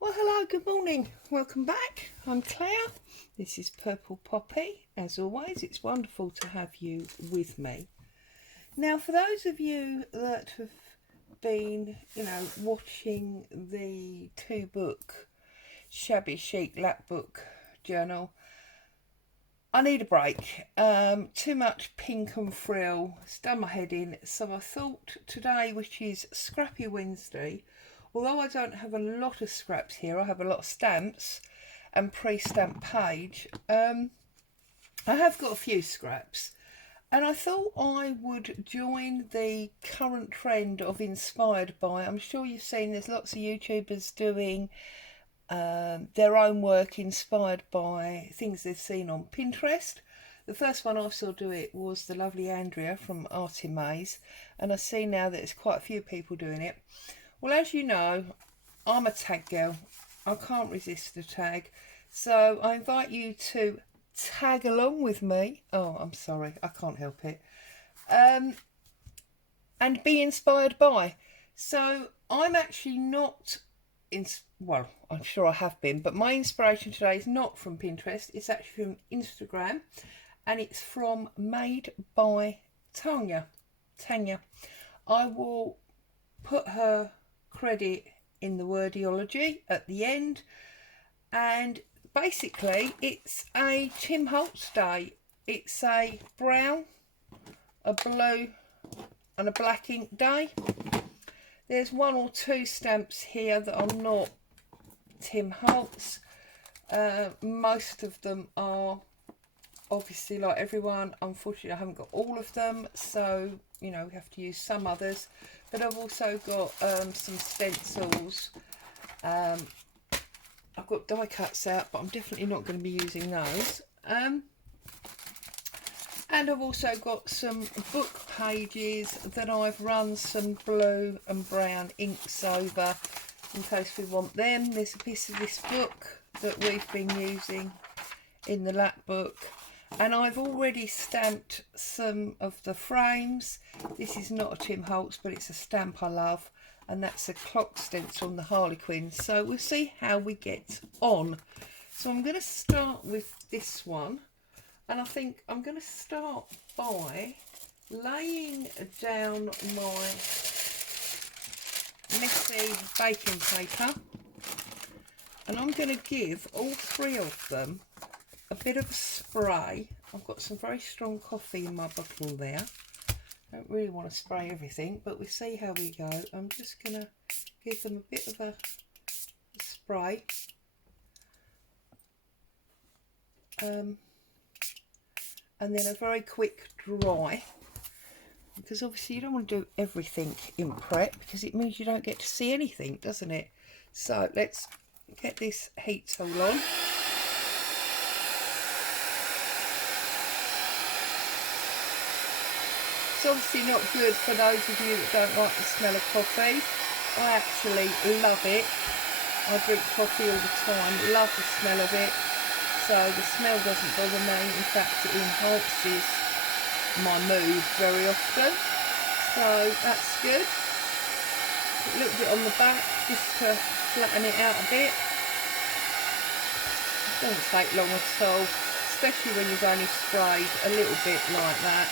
Well, hello, good morning. Welcome back. I'm Claire. This is Purple Poppy. As always, it's wonderful to have you with me. Now, for those of you that have been, watching the two-book Shabby Chic Lapbook journal, I need a break. Too much pink and frill. It's done my head in. So I thought today, which is Scrappy Wednesday, although I don't have a lot of scraps here, I have a lot of stamps and pre-stamped page. I have got a few scraps, and I thought I would join the current trend of inspired by. I'm sure you've seen there's lots of YouTubers doing their own work inspired by things they've seen on Pinterest. The first one I saw do it was the lovely Andrea from Art in Maze, and I see now that there's quite a few people doing it. Well, as you know, I'm a tag girl. I can't resist a tag. So I invite you to tag along with me. Oh, I'm sorry, I can't help it. And be inspired by. So I'm actually not, well, I'm sure I have been, but my inspiration today is not from Pinterest. It's actually from Instagram. And it's from Made by Tanya. I will put her credit in the wordiology at the end, and basically it's a Tim Holtz day. It's a brown, a blue and a black ink day. There's one or two stamps here that are not Tim Holtz. Most of them are obviously, like everyone. Unfortunately, I haven't got all of them, so we have to use some others. But I've also got some stencils. I've got die cuts out, but I'm definitely not going to be using those. And I've also got some book pages that I've run some blue and brown inks over in case we want them. There's a piece of this book that we've been using in the lap book. And I've already stamped some of the frames. This is not a Tim Holtz, but it's a stamp I love. And that's a clock stencil on the Harlequin. So we'll see how we get on. So I'm going to start with this one. And I think I'm going to start by laying down my messy baking paper. And I'm going to give all three of them a bit of a spray. I've got some very strong coffee in my bottle there. I don't really want to spray everything, but we'll see how we go. I'm just going to give them a bit of a spray. And then a very quick dry. Because obviously you don't want to do everything in prep, because it means you don't get to see anything, doesn't it? So let's get this heat tool on. It's obviously not good for those of you that don't like the smell of coffee. I actually love it. I drink coffee all the time, love the smell of it. So the smell doesn't bother me. In fact, it enhances my mood very often. So that's good. A little bit on the back just to flatten it out a bit. It doesn't take long at all, especially when you've only sprayed a little bit like that.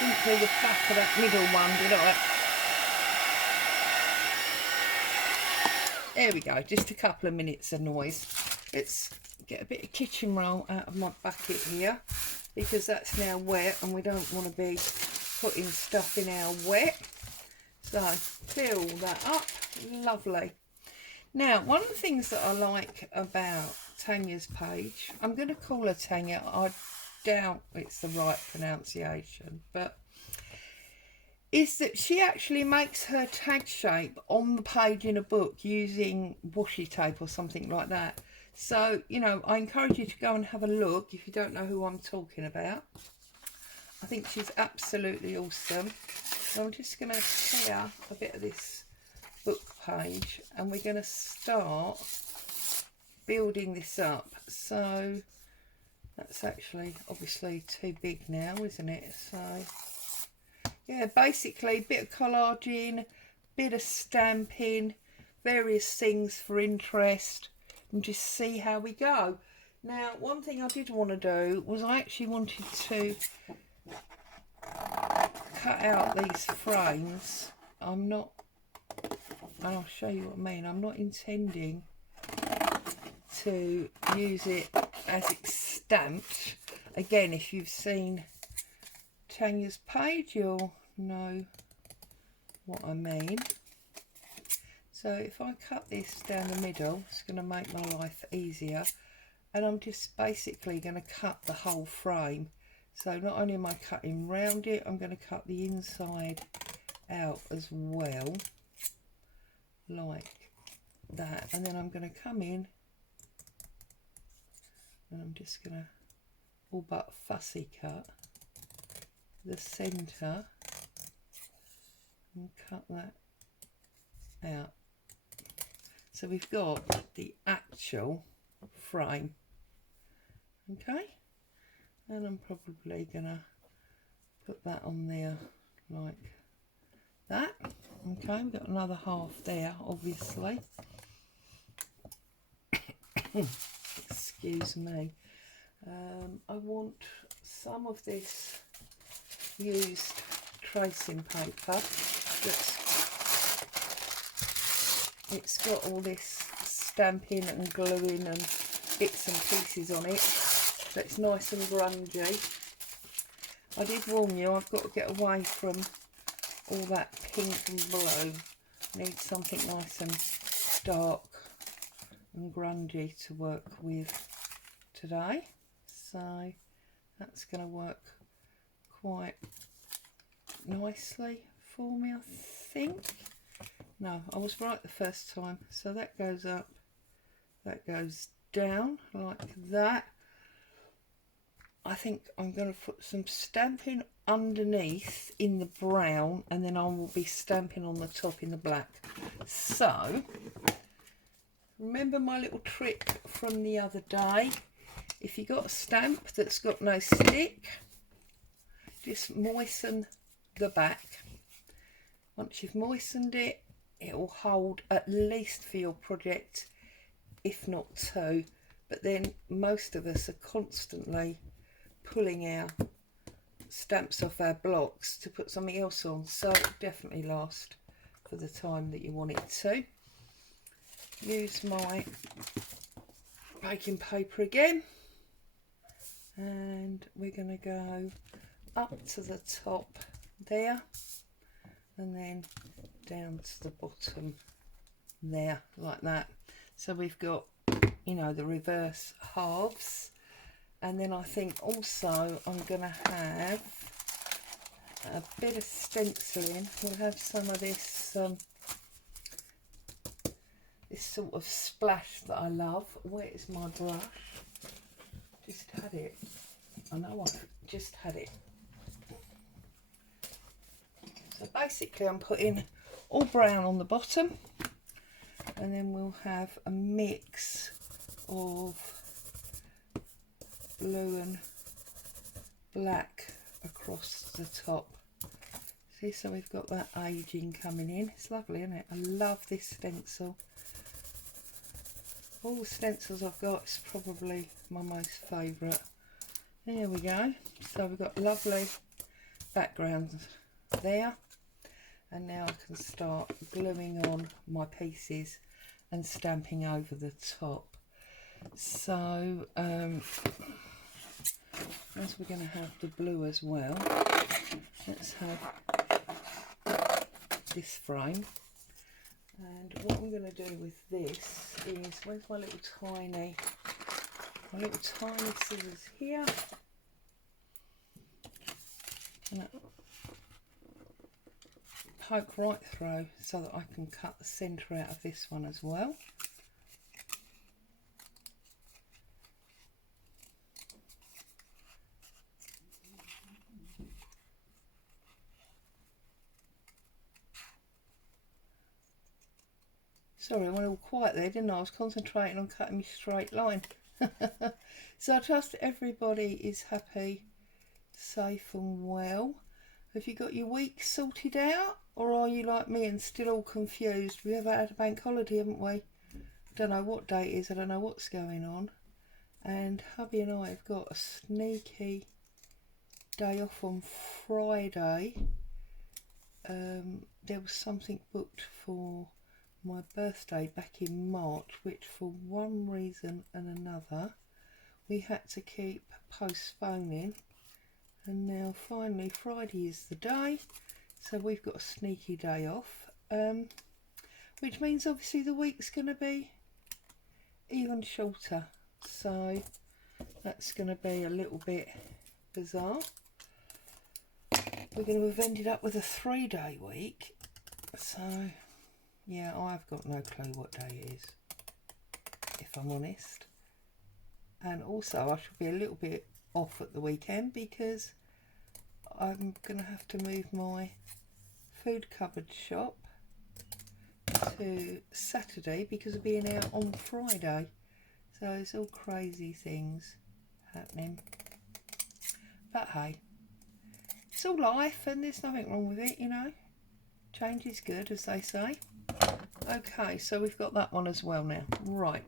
Didn't do the back of that middle one, did I? There we go, just a couple of minutes of noise. Let's get a bit of kitchen roll out of my bucket here, because that's now wet and we don't want to be putting stuff in our wet. So clear all that up. Lovely. Now, one of the things that I like about Tanya's page, I'm going to call her Tanya, I doubt it's the right pronunciation, but is that she actually makes her tag shape on the page in a book using washi tape or something like that. So, I encourage you to go and have a look if you don't know who I'm talking about. I think she's absolutely awesome. So I'm just going to tear a bit of this book page, and we're going to start building this up. So that's actually obviously too big now, isn't it? So yeah, basically a bit of collaging, bit of stamping, various things for interest, and just see how we go. Now, one thing I did want to do was I actually wanted to cut out these frames. I'm not, and I'll show you what I mean, I'm not intending to use it as it's stamped. Again, if you've seen Tanya's page, you'll know what I mean. So if I cut this down the middle, it's going to make my life easier. And I'm just basically going to cut the whole frame. So not only am I cutting round it, I'm going to cut the inside out as well, like that. And then I'm going to come in and I'm just going to all but fussy cut the centre and cut that out. So we've got the actual frame. Okay, and I'm probably gonna put that on there like that. Okay, we've got another half there, obviously. Excuse me. I want some of this used tracing paper. It's got all this stamping and gluing and bits and pieces on it, so it's nice and grungy. I did warn you, I've got to get away from all that pink and blue. I need something nice and dark and grungy to work with today. So that's going to work quite nicely for me, I think. No, I was right the first time. So that goes up, that goes down like that. I think I'm going to put some stamping underneath in the brown, and then I will be stamping on the top in the black. So remember my little trick from the other day? If you got a stamp that's got no stick, just moisten the back. Once you've moistened it, it will hold at least for your project, if not two. But then most of us are constantly pulling our stamps off our blocks to put something else on, so it'll definitely last for the time that you want it to. Use my baking paper again, and we're going to go up to the top there and then down to the bottom there, like that. So we've got, you know, the reverse halves. And then I think also I'm going to have a bit of stenciling. We'll have some of this this sort of splash that I love. Where is my brush? Just had it. I know I've just had it. So basically I'm putting all brown on the bottom, and then we'll have a mix of blue and black across the top. See, so we've got that aging coming in. It's lovely, isn't it? I love this stencil. All the stencils I've got, it's probably my most favourite. There we go. So we've got lovely backgrounds there, and now I can start gluing on my pieces and stamping over the top. So as we're going to have the blue as well, let's have this frame. And what I'm going to do with this is, where's my little tiny scissors here? And poke right through so that I can cut the centre out of this one as well. Sorry, I went all quiet there, didn't I? I was concentrating on cutting my straight line. So I trust everybody is happy, safe and well. Have you got your week sorted out? Or are you like me and still all confused? We have had a bank holiday, haven't we? I don't know what day it is. I don't know what's going on. And hubby and I have got a sneaky day off on Friday. There was something booked for my birthday back in March, which for one reason and another we had to keep postponing, and now finally Friday is the day, so we've got a sneaky day off, which means obviously the week's going to be even shorter, so that's going to be a little bit bizarre. We're going to have ended up with a 3-day week, so yeah, I've got no clue what day it is, if I'm honest. And also I shall be a little bit off at the weekend because I'm going to have to move my food cupboard shop to Saturday because of being out on Friday. So it's all crazy things happening. But hey, it's all life and there's nothing wrong with it, you know. Change is good, as they say. Okay, so we've got that one as well now. Right.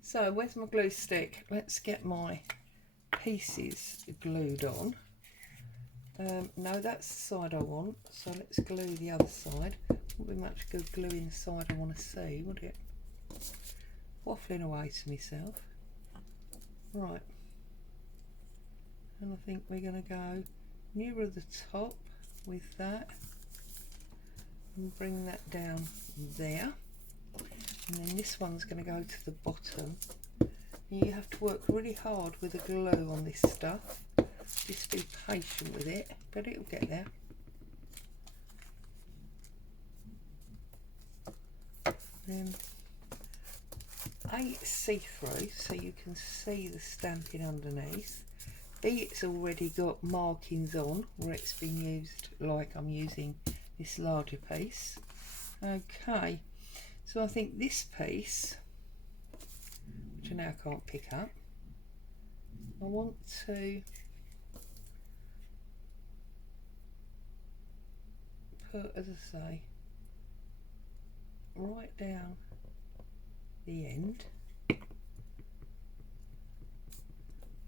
So where's my glue stick? Let's get my pieces glued on. No, that's the side I want, so let's glue the other side. Wouldn't be much good gluing the side I want to see, would it? Waffling away to myself. Right. And I think we're going to go nearer the top with that and bring that down there. And then this one's going to go to the bottom. And you have to work really hard with the glue on this stuff. Just be patient with it, but it'll get there. Then A, see-through, so you can see the stamping underneath. B, it's already got markings on where it's been used, like I'm using this larger piece. Okay, so I think this piece, which I now can't pick up, I want to put, as I say, right down the end,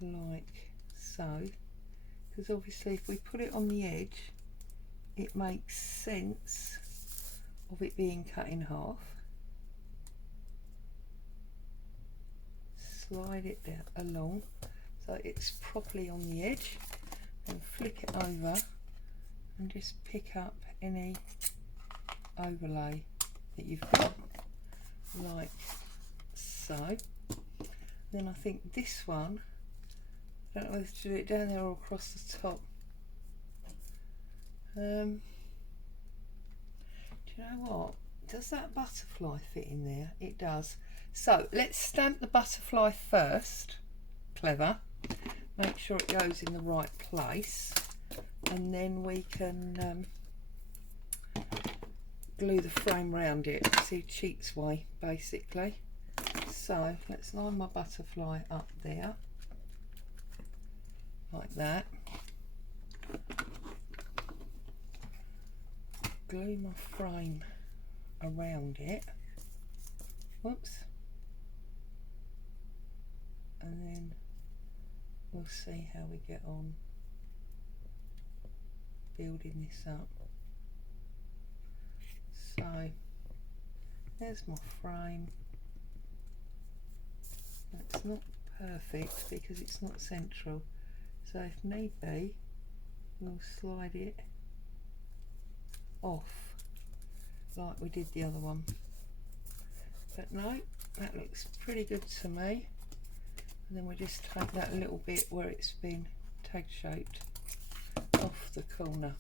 like so, because obviously if we put it on the edge it makes sense of it being cut in half. Slide it down along so it's properly on the edge, and flick it over and just pick up any overlay that you've got, like so. Then I think this one, I don't know whether to do it down there or across the top. Do you know what? Does that butterfly fit in there? It does. So let's stamp the butterfly first. Clever. Make sure it goes in the right place, and then we can glue the frame round it. See, cheats way, basically. So let's line my butterfly up there, like that. Glue my frame around it. Whoops. And then we'll see how we get on building this up. So there's my frame. It's not perfect because it's not central, so if need be we'll slide it off like we did the other one. But no, that looks pretty good to me. And then we just take that little bit where it's been tag shaped off the corner,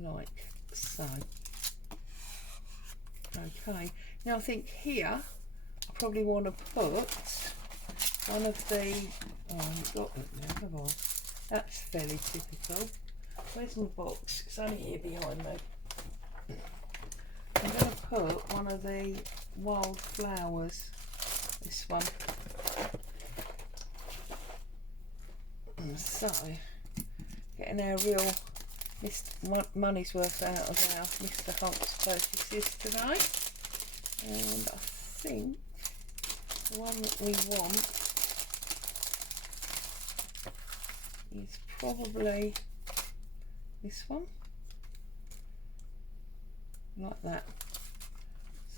like so. Okay, now I think here I probably want to put one of the, oh, I've got it now, have I? That's fairly typical. Where's my box? It's only here behind me. I'm going to put one of the wild flowers, this one. And so, getting our real money's worth out of our Mr. Hulk's purchases today. And I think the one that we want is probably this one, like that.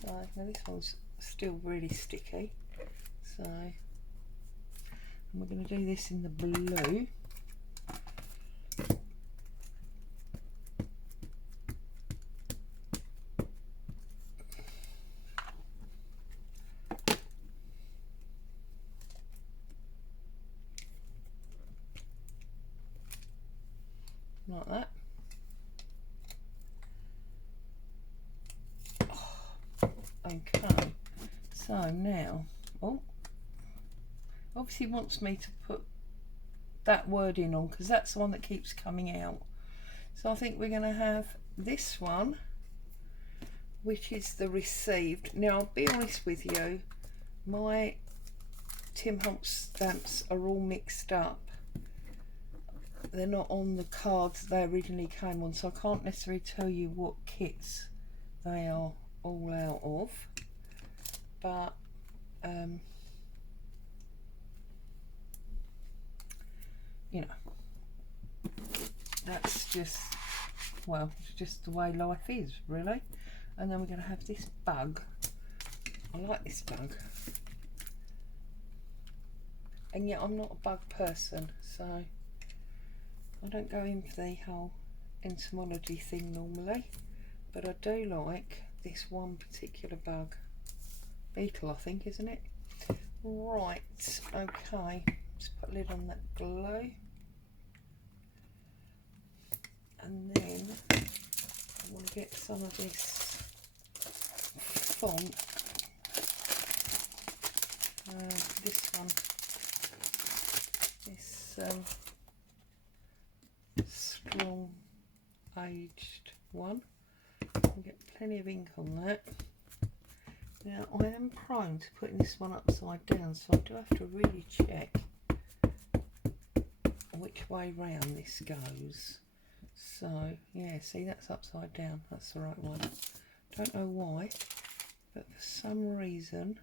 So now this one's still really sticky, so we're going to do this in the blue. Like that. Okay, so now, obviously wants me to put that wording on because that's the one that keeps coming out. So I think we're going to have this one, which is the received. Now I'll be honest with you, my Tim Holtz stamps are all mixed up. They're not on the cards they originally came on, so I can't necessarily tell you what kits they are all out of, but you know, that's just, well, it's just the way life is, really. And then we're going to have this bug. I like this bug, and yet I'm not a bug person, so I don't go in for the whole entomology thing normally, but I do like this one particular bug. Beetle, I think, isn't it? Right, okay, just put a lid on that glue, and then I want to get some of this font, this one, this strong aged one. I'll get plenty of ink on that. Now I am prone to putting this one upside down, so I do have to really check which way round this goes. So yeah, see, that's upside down, that's the right one. Don't know why, but for some reason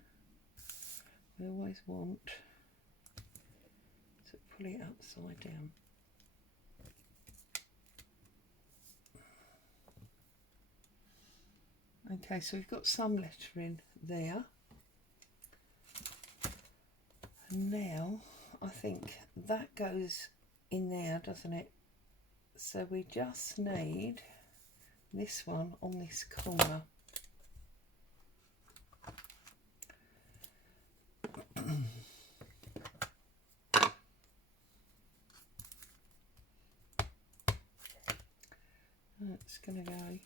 I always want to pull it upside down. Okay, so we've got some lettering there. And now I think that goes in there, doesn't it? So we just need this one on this corner. That's going to go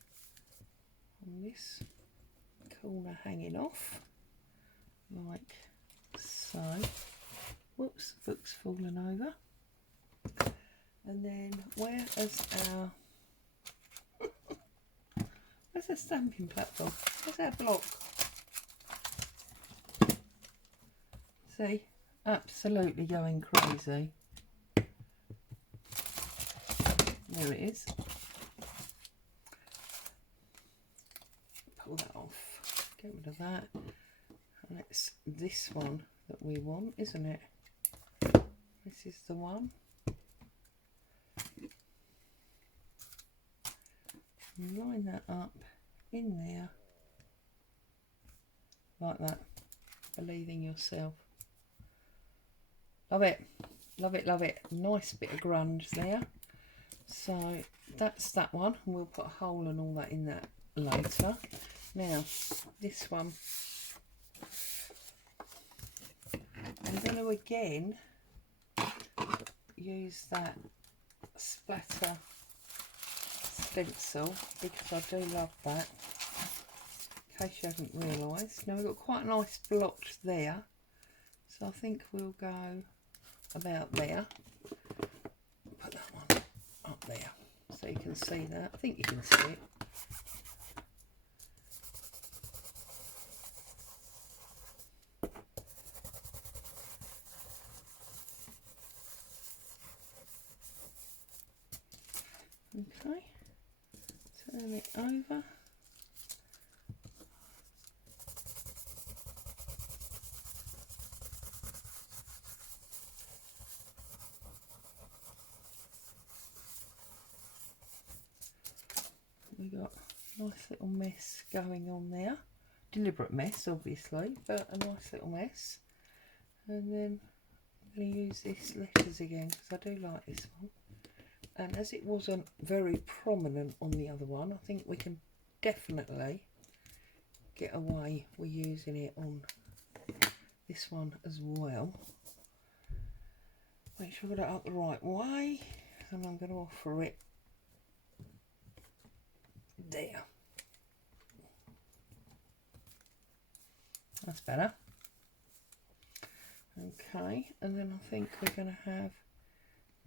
on this corner hanging off like so. Whoops, the book's fallen over. And then where's our stamping platform? Where's our block? See, absolutely going crazy. There it is. Pull that off, get rid of that, and it's this one that we want, isn't it? This is the one. Line that up in there like that. Believe in yourself. Love it, love it, love it. Nice bit of grunge there. So that's that one, and we'll put a hole and all that in that later. Now this one, I'm going to again use that splatter stencil because I do love that, in case you haven't realised. Now we've got quite a nice blotch there, so I think we'll go about there. Put that one up there so you can see that. I think you can see it. Okay, turn it over. We got a nice little mess going on there. Deliberate mess, obviously, but a nice little mess. And then I'm going to use this letters again because I do like this one. And as it wasn't very prominent on the other one, I think we can definitely get away with using it on this one as well. Make sure I got it up the right way, and I'm going to offer it there. That's better. Okay, and then I think we're going to have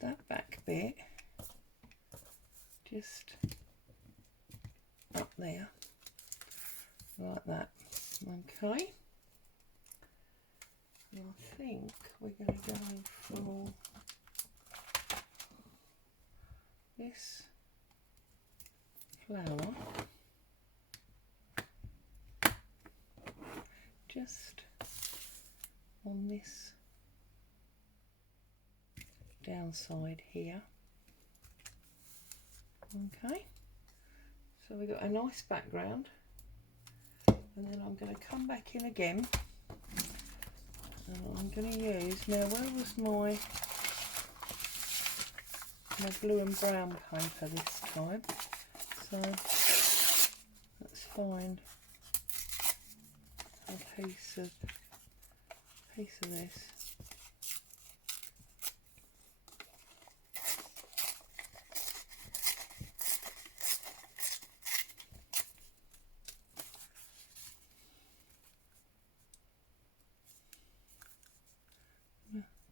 that back bit just up there, like that. Okay, and I think we're going to go for this flower just on this downside here. Okay, so we've got a nice background, and then I'm going to come back in again, and I'm going to use, now where was my blue and brown paper this time, so let's find a piece of this.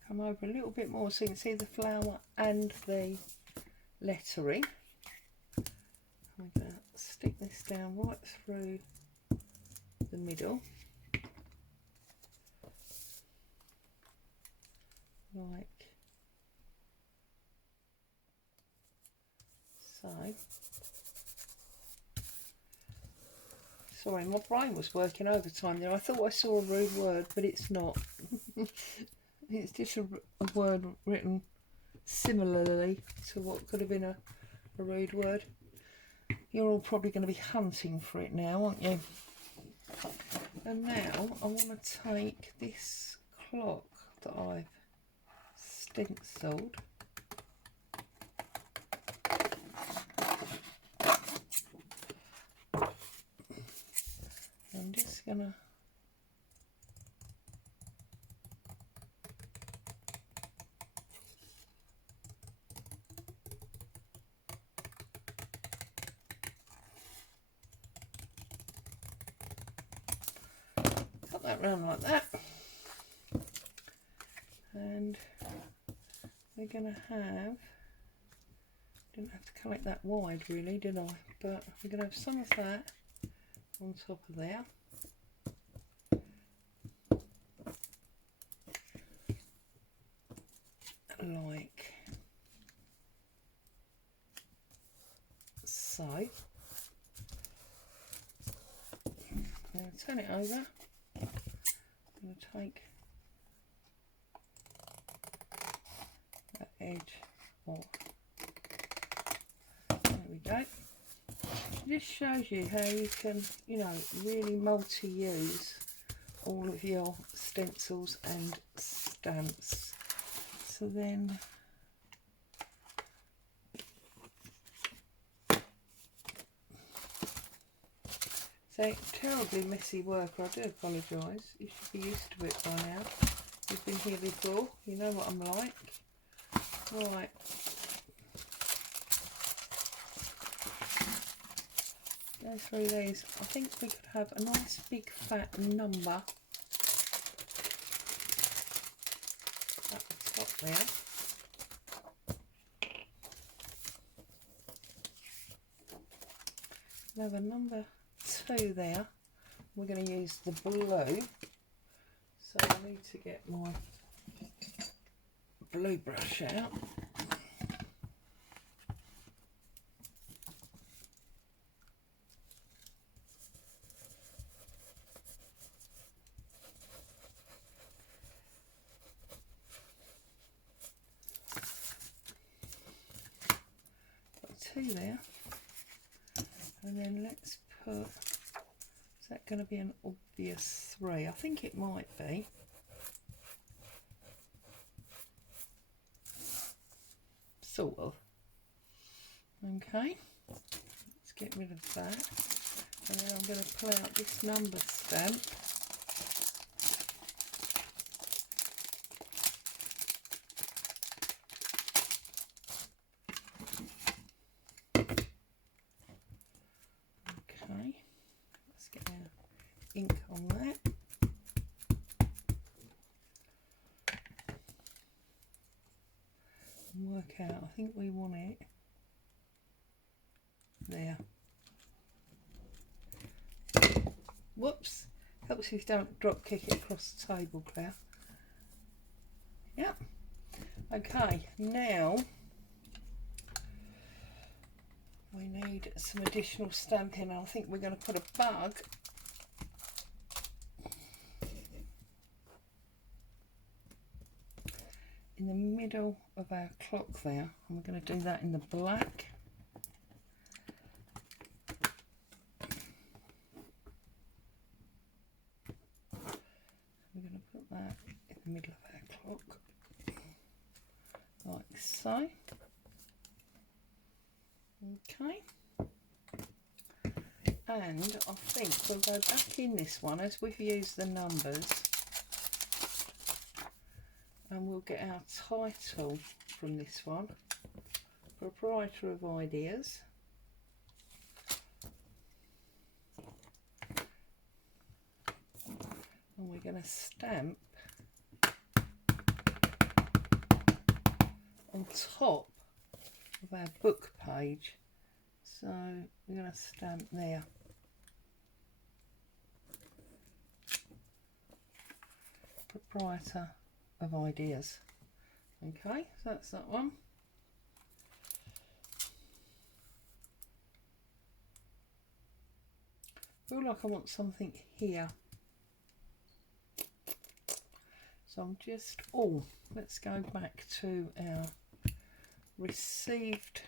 Come over a little bit more so you can see the flower and the lettering. I'm going to stick this down right through the middle, like so. Sorry, my brain was working overtime there. I thought I saw a rude word, but it's not. It's just a word written similarly to what could have been a rude word. You're all probably going to be hunting for it now, aren't you? And now I want to take this clock that I've stenciled, I'm just going to cut that round like that, and we're going to have, didn't have to cut it that wide really, did I? But we're going to have some of that on top of there. Like so. I'm going to turn it over. I'm going to take that edge off. There we go. This shows you how you can, you know, really multi-use all of your stencils and stamps. So then so terribly messy work, I do apologise. You should be used to it by now. You've been here before, you know what I'm like. Right. Go through these. I think we could have a nice big fat number at the top there. We'll have a number 2 there. We're going to use the blue, so I need to get my blue brush out. 2 there, and then let's put, is that going to be an obvious 3? I think it might be. Sort of. Okay, let's get rid of that, and then I'm going to pull out this number stamp. Okay, let's get our ink on that. And work out, I think we want it there. Whoops, helps if you don't drop kick it across the table, Claire. Yep. Okay, now we need some additional stamping. I think we're going to put a bug in the middle of our clock there, and we're going to do that in the black. We're going to put that in the middle of our clock, like so. Okay, and I think we'll go back in this one as we've used the numbers, and we'll get our title from this one, Proprietor of Ideas. And we're going to stamp on top of our book page, so we're going to stamp there. Proprietor of Ideas. Okay, so that's that one. I feel like I want something here, so I'm just, let's go back to our received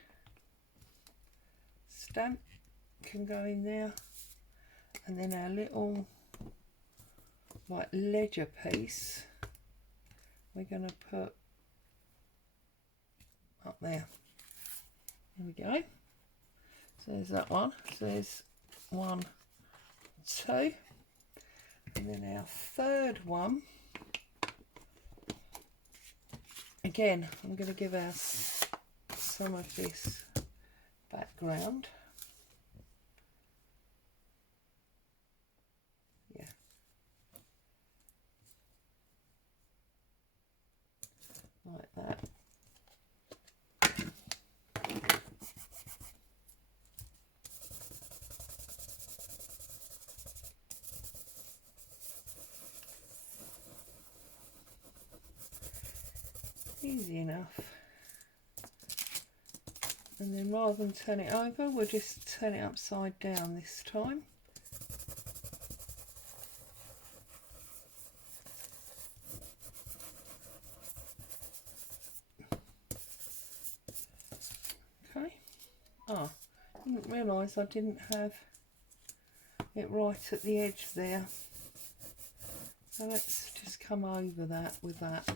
stamp, can go in there, and then our little like ledger piece we're going to put up there. There we go. So there's that one. So there's 1, 2, and then our third one, again I'm going to give us some of this background. Yeah. Like that. Easy enough. And then rather than turn it over, we'll just turn it upside down this time. Okay. Ah, didn't realise I didn't have it right at the edge there. So let's just come over that with that.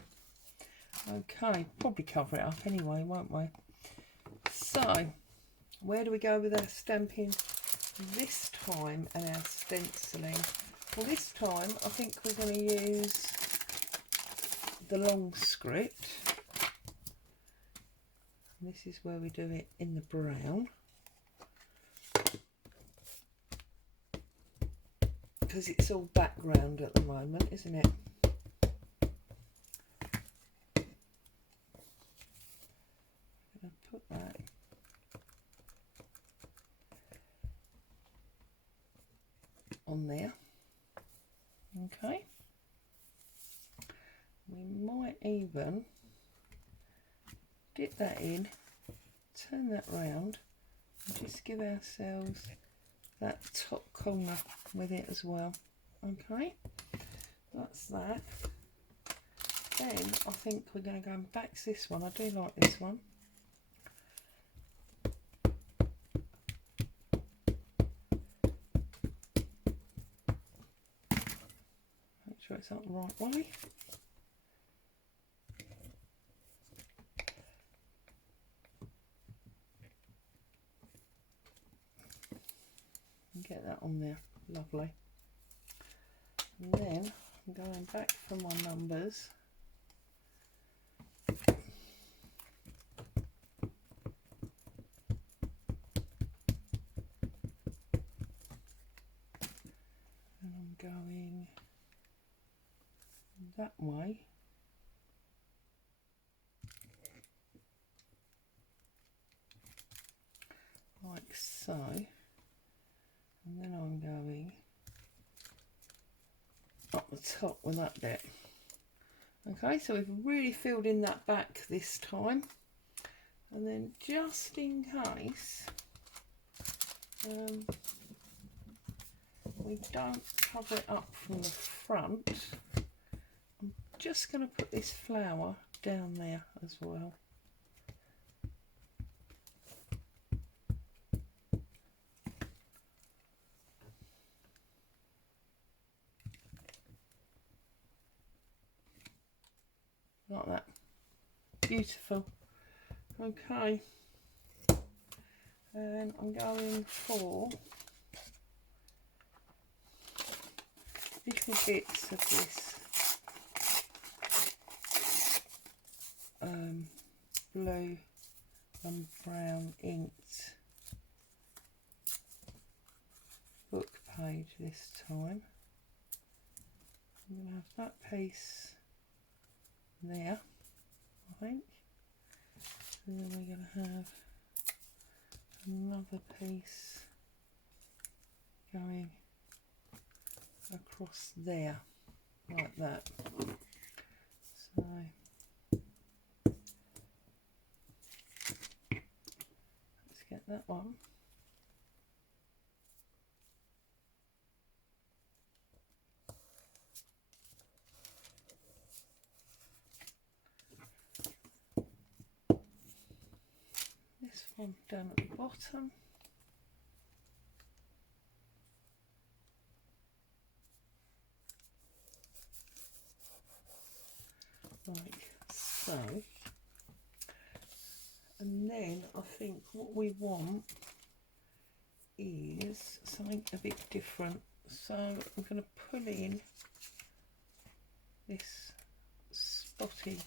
Okay, probably cover it up anyway, won't we? So, where do we go with our stamping this time and our stenciling? Well, this time I think we're going to use the long script. This is where we do it in the brown, because it's all background at the moment, isn't it? I'm going to put that on there. Okay, we might even dip that in, turn that round, and just give ourselves that top corner with it as well. Okay, that's that. Then I think we're going to go and back this one. I do like this one. sure it's up the right way. And get that on there, lovely. And then I'm going back for my numbers. And I'm going that way. Like so. And then I'm going up the top with that bit. Okay, so we've really filled in that back this time. And then just in case we don't cover it up from the front, I'm just going to put this flower down there as well. Like that. Beautiful. Okay. And I'm going for little bits of this blue and brown inked book page this time. I'm going to have that piece there, I think, and then we're going to have another piece going across there like that. So let's get that one. This one down at the bottom. Like so. And then I think what we want is something a bit different. So I'm going to pull in this spotty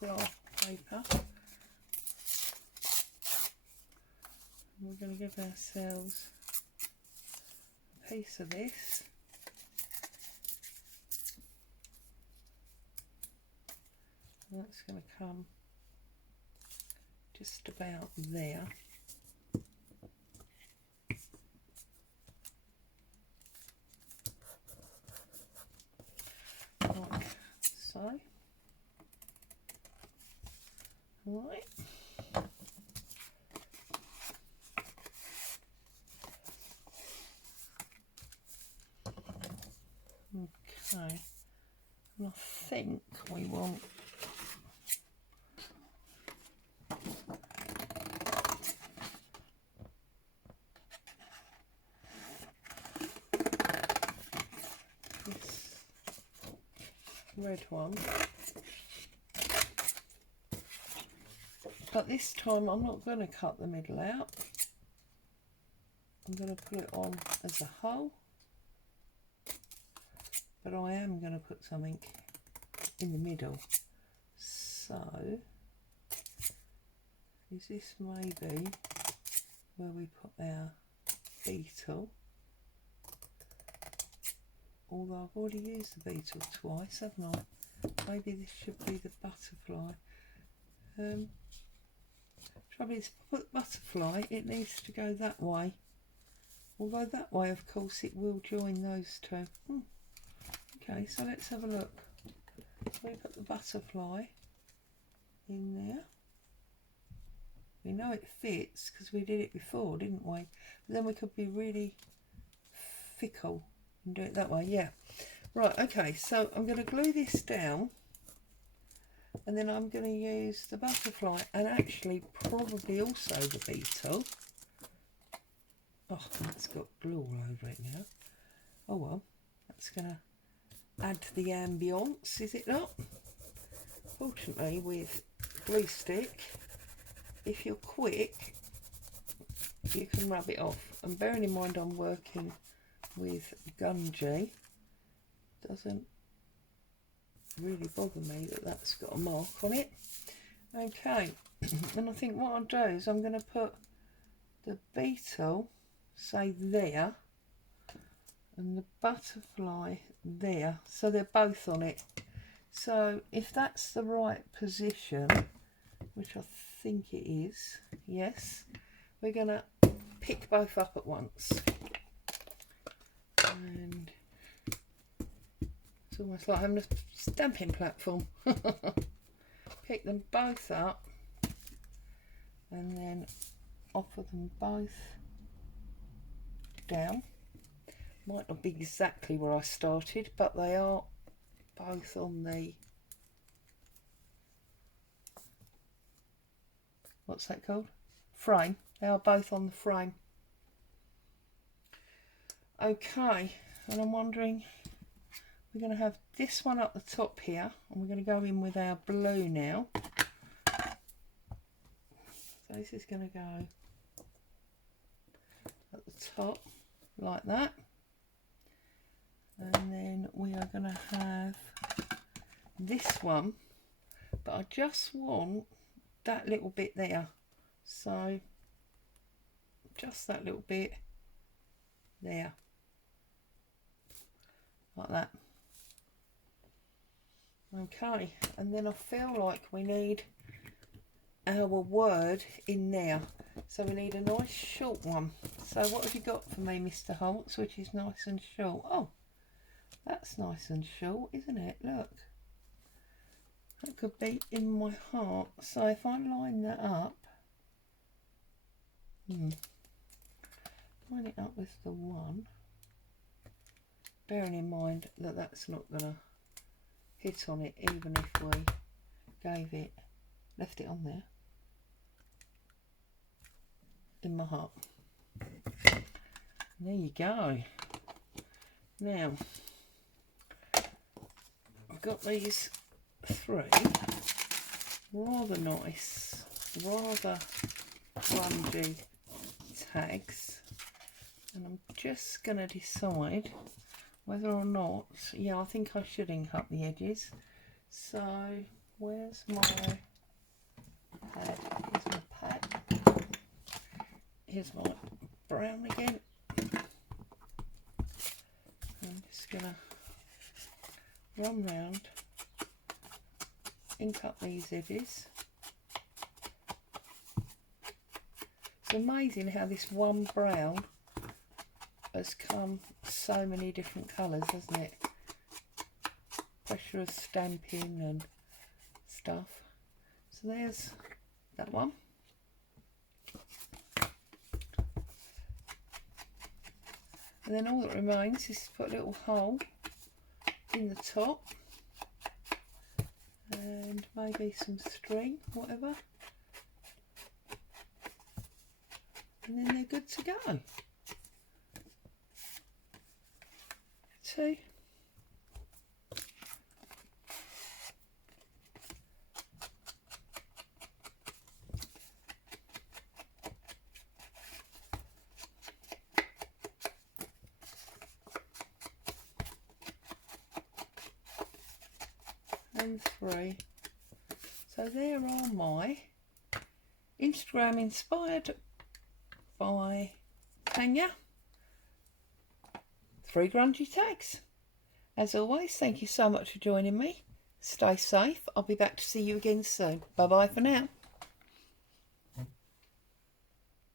graph paper. And we're going to give ourselves a piece of this. And that's going to come just about there. Like so. Right. Okay. And I think we want red one, but this time I'm not going to cut the middle out. I'm going to put it on as a whole, but I am going to put something in the middle. So is this maybe where we put our beetle? Although I've already used the beetle twice, haven't I? Maybe this should be the butterfly. Trouble is, put the butterfly, it needs to go that way. Although that way, of course, it will join those two. Okay, so let's have a look. We put the butterfly in there. We know it fits because we did it before, didn't we? But then we could be really fickle and do it that way. Yeah. Right, okay, so I'm going to glue this down, and then I'm going to use the butterfly and actually probably also the beetle. Oh, that's got glue all over it now. Oh well, that's going to add to the ambience, is it not? Fortunately, with glue stick, if you're quick, you can rub it off. And bearing in mind I'm working with Gungy, doesn't really bother me that that's got a mark on it. Okay, and I think what I'll do is I'm going to put the beetle, say there, and the butterfly there, so they're both on it. So if that's the right position, which I think it is, yes, we're going to pick both up at once. And it's almost like having a stamping platform. Pick them both up and then offer them both down. Might not be exactly where I started, but they are both on the, what's that called? Frame. They are both on the frame. Okay, and I'm wondering, we're going to have this one up the top here, and we're going to go in with our blue now. So this is going to go at the top like that, and then we are going to have this one, but I just want that little bit there, so just that little bit there, like that. Okay, and then I feel like we need our word in there, so we need a nice short one. So what have you got for me, Mr. Holtz, which is nice and short? Oh, that's nice and short, isn't it? Look, that could be in my heart. So if I line that up, line it up with the one, bearing in mind that that's not going to hit on it, even if we left it on there, in my heart. There you go. Now, I've got these three rather nice, rather grungy tags, and I'm just going to decide whether or not, yeah, I think I should ink up the edges. So where's my pad? Here's my pad. Here's my brown again. I'm just going to run round, ink up these edges. It's amazing how this one brown has come so many different colours, hasn't it? Pressure of stamping and stuff. So there's that one. And then all that remains is to put a little hole in the top and maybe some string, whatever. And then they're good to go. Two. And three. So there are my Instagram inspired by Tanya 3 grungy tags. As always, thank you so much for joining me. Stay safe. I'll be back to see you again soon. Bye bye for now.